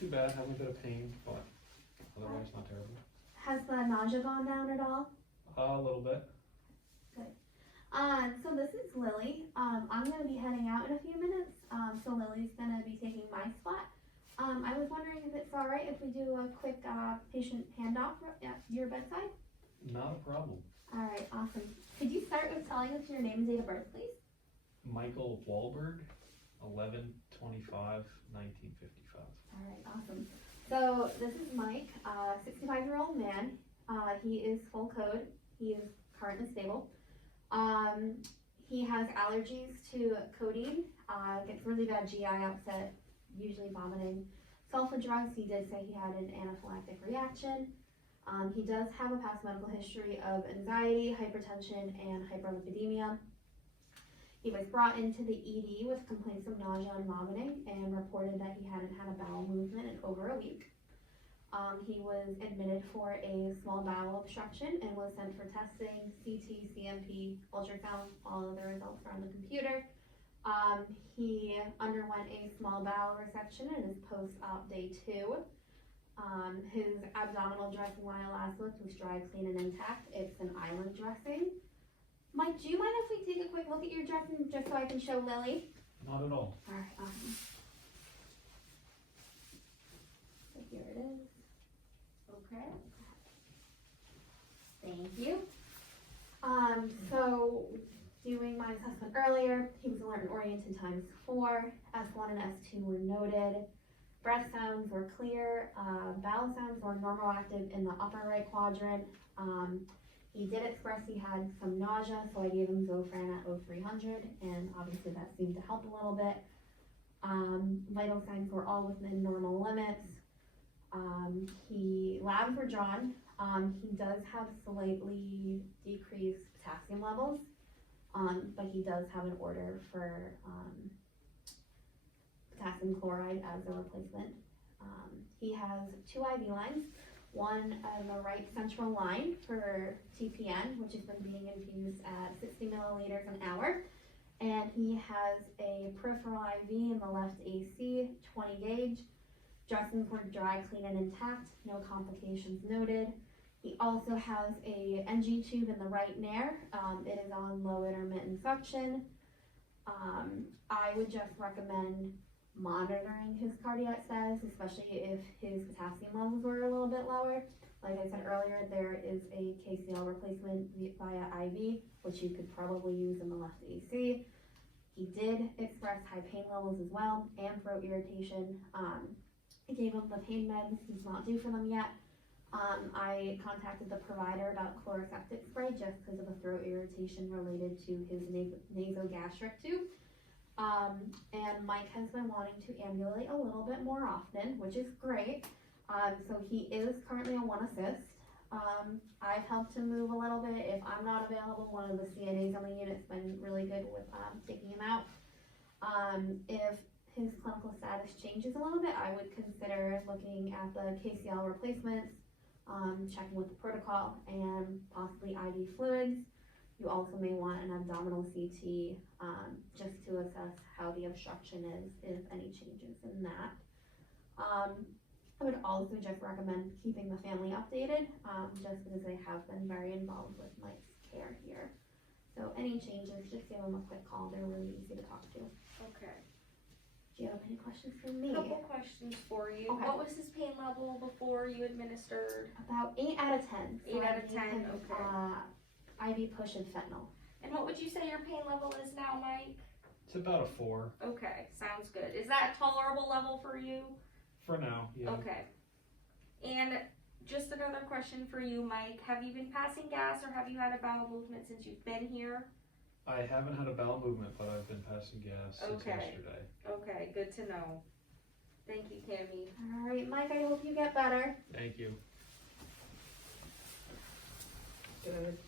too bad, having a bit of pain, but otherwise not terrible. Has the nausea gone down at all? A little bit. So this is Lily. I'm gonna be heading out in a few minutes. So Lily's gonna be taking my spot. I was wondering if it's all right if we do a quick patient handoff at your bedside? Not a problem. All right, awesome. Could you start with telling us your name and date of birth, please? Michael Wahlberg, 11/25/1955. All right, awesome. So this is Mike, 65-year-old man. He is full code. He is currently stable. He has allergies to codeine, gets really bad GI upset, usually vomiting. Sulfa drugs, he did say he had an anaphylactic reaction. He does have a past medical history of anxiety, hypertension, and hyperlipidemia. He was brought into the ED with complaints of nausea and vomiting and reported that he hadn't had a bowel movement in over a week. He was admitted for a small bowel obstruction and was sent for testing, CT, CMP, ultrasound. All of the results are on the computer. He underwent a small bowel resection and is post-op day 2. His abdominal dressing when I last looked was dry, clean, and intact. It's an island dressing. Mike, do you mind if we take a quick look at your dressing just so I can show Lily? Not at all. All right, awesome. So here it is. Okay. Thank you. So doing my assessment earlier, he was alert and oriented times 4. S1 and S2 were noted. Breath sounds were clear. Bowel sounds were normoactive in the upper right quadrant. He did express he had some nausea, so I gave him Zofran at 0300, and obviously that seemed to help a little bit. Vital signs were all within normal limits. Labs were drawn. He does have slightly decreased potassium levels, but he does have an order for potassium chloride as a replacement. He has 2 IV lines, one on the right central line for TPN, which has been being infused at 60 milliliters an hour, and he has a peripheral IV in the left AC, 20 gauge. Dressings were dry, clean, and intact, no complications noted. He also has a NG tube in the right nair. It is on low intermittent suction. I would just recommend monitoring his cardiac status, especially if his potassium levels were a little bit lower. Like I said earlier, there is a KCl replacement via IV, which you could probably use in the left AC. He did express high pain levels as well and throat irritation. I gave him the pain meds. He's not due for them yet. I contacted the provider about chloroseptic spray just because of the throat irritation related to his nasogastric tube. And Mike has been wanting to ambulate a little bit more often, which is great. So he is currently on 1 assist. I've helped him move a little bit. If I'm not available, one of the CNAs on the unit's been really good with taking him out. If his clinical status changes a little bit, I would consider looking at the KCl replacements, checking with the protocol, and possibly IV fluids. You also may want an abdominal CT just to assess how the obstruction is, if any changes in that. I would also just recommend keeping the family updated, just because they have been very involved with Mike's care here. So any changes, just give them a quick call. They're really easy to talk to. Okay. Do you have any questions for me? Couple questions for you. Okay. What was his pain level before you administered? About 8 out of 10. 8 out of 10, okay. IV push and fentanyl. And what would you say your pain level is now, Mike? It's about a 4 Okay, sounds good. Is that a tolerable level for you? for now. Yeah. Okay. And just another question for you, Mike. Have you been passing gas or have you had a bowel movement since you've been here? I haven't had a bowel movement, but I've been passing gas since Okay. yesterday. Okay, good to know. Thank you, Tammy. All right, Mike, I hope you get better. Thank you. Good.